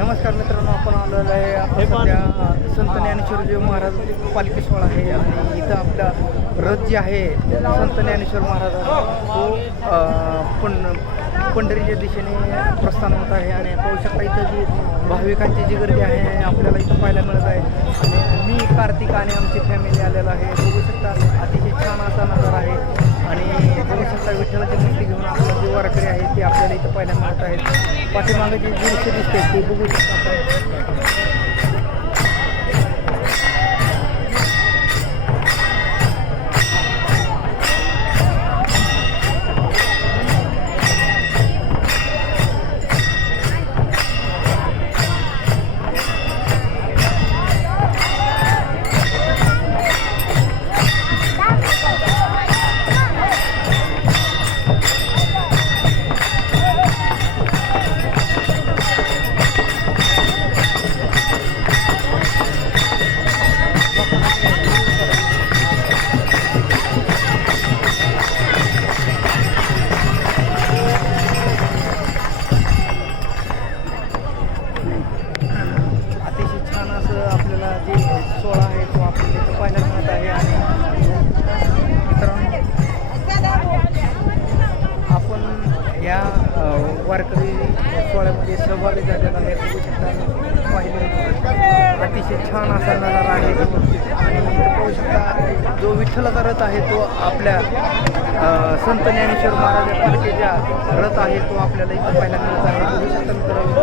नमस्कार मित्रांनो आपण आलेलो आहे सध्या संत ज्ञानेश्वरजी महाराज पालखी सोहळा आहे आणि इथं आपला रथ जे आहे संत ज्ञानेश्वर महाराजाचा तो पण पंढरीच्या दिशेने प्रस्थान होत आहे आणि पाहू शकता इथं जी भाविकांची जी गर्दी आहे आपल्याला इथं पाहायला मिळत आहे. आणि मी कार्तिक आणि आमची फॅमिली आलेलो आहे. बघू शकता अतिशय छान असा नजारा आहे. आपल्याला इथं पाहायला मिळत आहेत पाठीमागे जी दृश्य दिसते ते बघू शकता वारकरी सोहळ्यामध्ये सहभागी झालेला आहे. बघू शकता पाहिलं अतिशय छान असा नजारा आहे. आणि पाहू शकता जो विठ्ठलाचा रथ आहे तो आपल्या संत ज्ञानेश्वर महाराज पालखीच्या रथ आहे तो आपल्याला इथं पाहायला मिळत आहे. बघू शकता मित्रांनो.